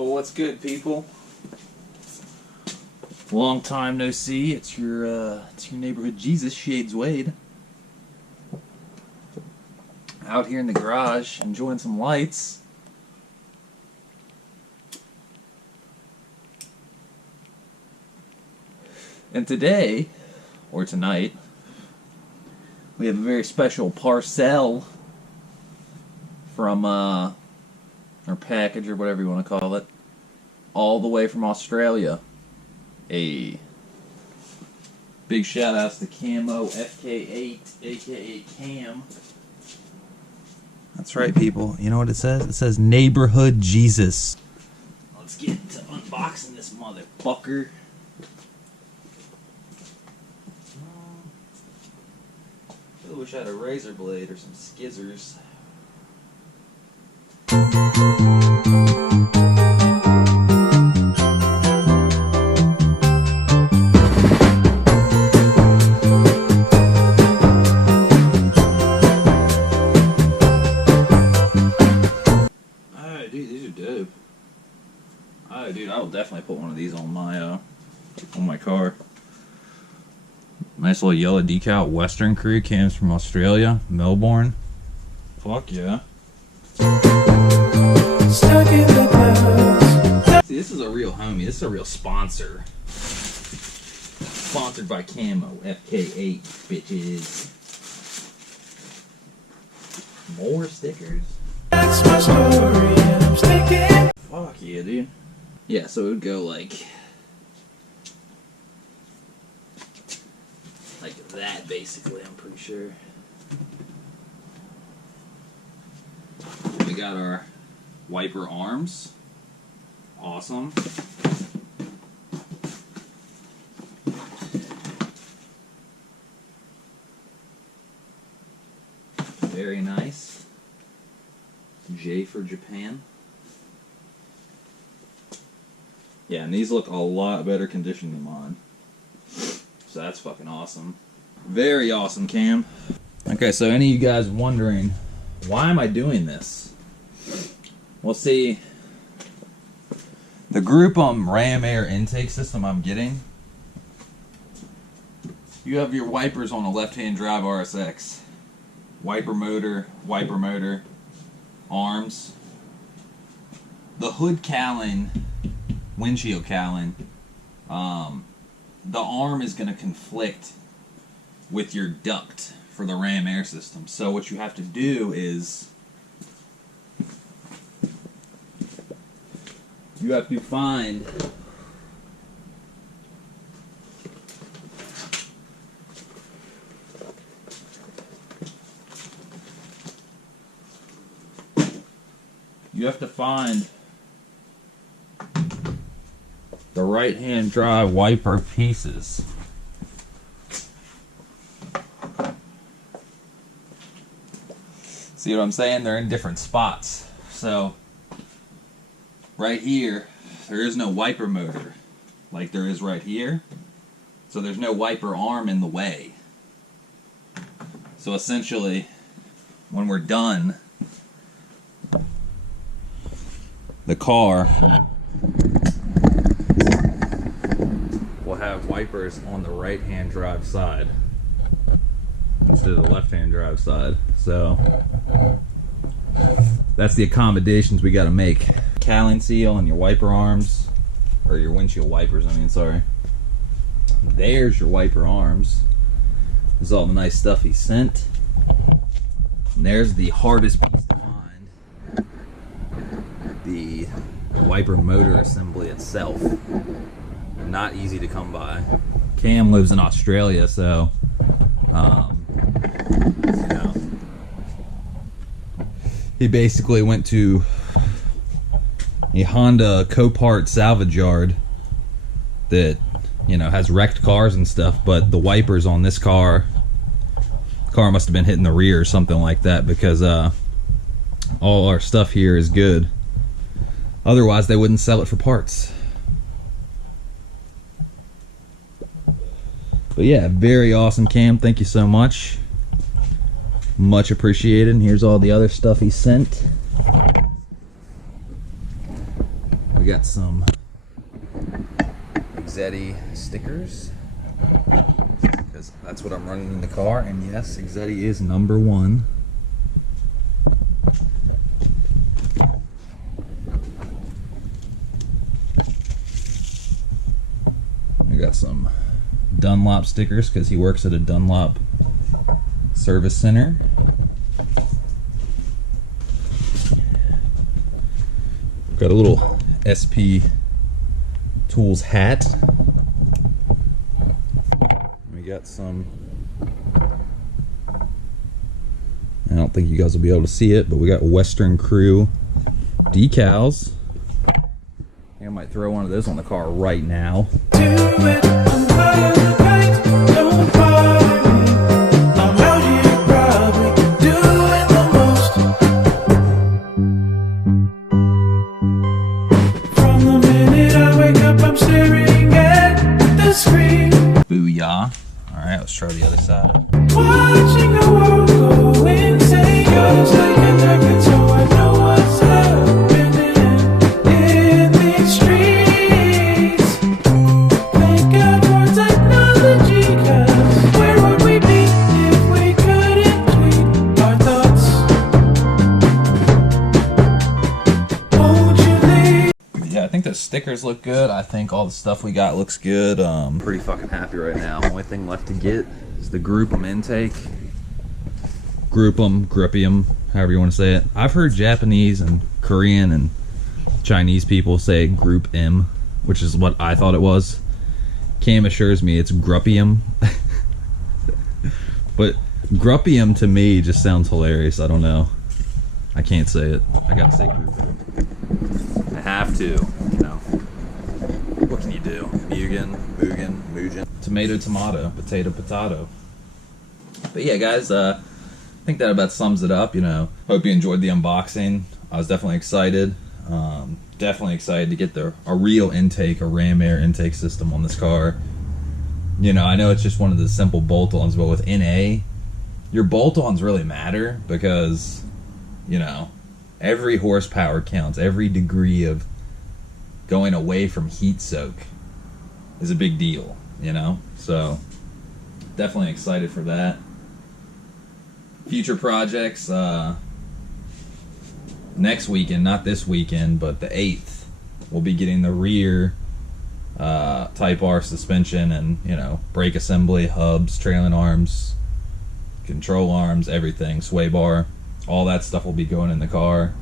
Well, what's good, people? Long time no see. It's your neighborhood Jesus, Shades Wade. Out here in the garage, enjoying some lights. And today, or tonight, we have a very special parcel from our package, or whatever you want to call it, all the way from Australia. A big shout outs to Camo FK8, aka Cam. That's right, people. You know what it says? It says Neighborhood Jesus. Let's get to unboxing this motherfucker. I wish I had a razor blade or some skizzers. Oh, dude, I will definitely put one of these on my car. Nice little yellow decal, Western Crew, cams from Australia, Melbourne. Fuck yeah. See, this is a real homie. This is a real sponsor. Sponsored by Camo FK8, bitches. More stickers. That's my story, and I'm sticking. Fuck yeah, dude. Yeah, so it would go like that, basically, I'm pretty sure. We got our wiper arms. Awesome. Very nice. J for Japan. Yeah, and these look a lot better condition than mine. So that's fucking awesome. Very awesome, Cam. Okay, so any of you guys wondering, why am I doing this? Well, see, the group ram air intake system I'm getting, you have your wipers on a left-hand drive RSX. Wiper motor, arms. The hood cowling, windshield cowling, the arm is going to conflict with your duct for the ram air system. So what you have to do is you have to find the right-hand drive wiper pieces. See what I'm saying? They're in different spots. So, right here, there is no wiper motor like there is right here. So there's no wiper arm in the way. So essentially, when we're done, the car will have wipers on the right-hand drive side instead of the left-hand drive side. So that's the accommodations we got to make. Cowling seal on your wiper arms, or your windshield wipers, I mean, sorry. There's your wiper arms. This is all the nice stuff he sent. And there's the hardest piece to find. The wiper motor assembly itself. Not easy to come by. Cam lives in Australia, so you know, he basically went to a Honda Copart salvage yard that, you know, has wrecked cars and stuff, but the wipers on this car must have been hitting the rear or something like that, because all our stuff here is good. Otherwise they wouldn't sell it for parts. But yeah, very awesome, Cam. Thank you so much. Much appreciated. And here's all the other stuff he sent. We got some Exetti stickers, because that's what I'm running in the car, and yes, Exetti is #1. We got some Dunlop stickers because he works at a Dunlop service center. Got a little SP Tools hat. We got some, I don't think you guys will be able to see it, but we got Western Crew decals. I think I might throw one of those on the car right now. Booyah. Alright, let's try the other side. Watching the world go insane, just like a record, so I know what's happening in these streets. Thank God for technology, cause where would we be if we couldn't tweet our thoughts? Won't you leave? Yeah, I think the stickers look good. I think all the stuff we got looks good. Pretty fucking happy right now. Only thing left to get is the Group 'em intake. Group 'em, Groupium, however you want to say it. I've heard Japanese and Korean and Chinese people say Group M, which is what I thought it was. Cam assures me it's Gruppium. But Gruppium to me just sounds hilarious. I don't know. I can't say it. I gotta say Group M. I have to, you know. What can you do? Mugen, Mugen, Mugen. Tomato, tomato. Potato, potato. But yeah, guys, I think that about sums it up, you know. Hope you enjoyed the unboxing. I was definitely excited. Definitely excited to get a real intake, a ram air intake system on this car. You know, I know it's just one of the simple bolt-ons, but with NA, your bolt-ons really matter because, you know, every horsepower counts. Every degree of going away from heat soak is a big deal, you know? So, definitely excited for that. Future projects, next weekend, not this weekend, but the 8th, we'll be getting the rear Type R suspension and, you know, brake assembly, hubs, trailing arms, control arms, everything, sway bar. All that stuff will be going in the car.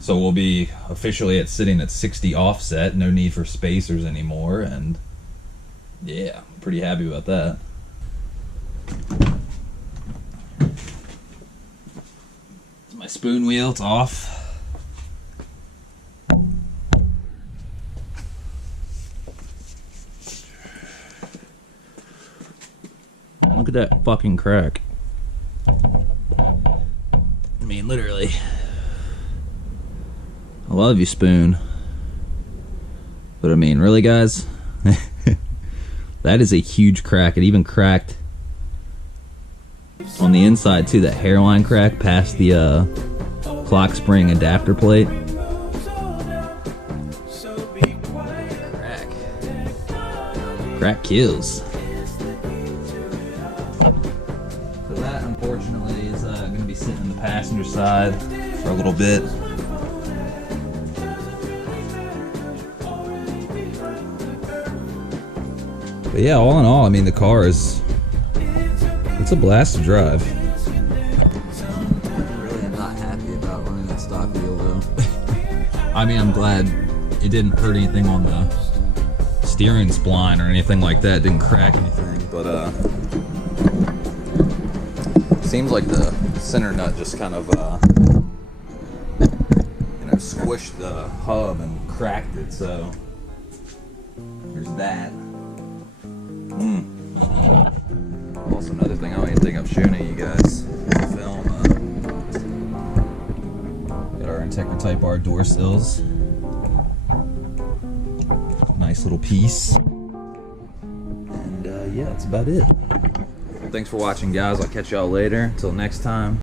So we'll be officially sitting at 60 offset, no need for spacers anymore, and yeah, I'm pretty happy about that. It's my spoon wheel, it's off. Look at that fucking crack. I mean, literally. I love you, spoon. But I mean, really, guys? That is a huge crack. It even cracked on the inside, too. That hairline crack past the clock spring adapter plate. Crack. Crack kills. So that, unfortunately, is going to be sitting in the passenger side for a little bit. But yeah, all in all, I mean, the car is, it's a blast to drive. I really am not happy about running that stock wheel, though. I mean, I'm glad it didn't hurt anything on the steering spline or anything like that. It didn't crack anything, but seems like the center nut just kind of, you know, squished the hub and cracked it, so there's that. Also, another thing I don't even think I'm showing you guys film. Got our Integra Type R door sills. Nice little piece. And yeah, that's about it. Thanks for watching, guys. I'll catch y'all later. Until next time.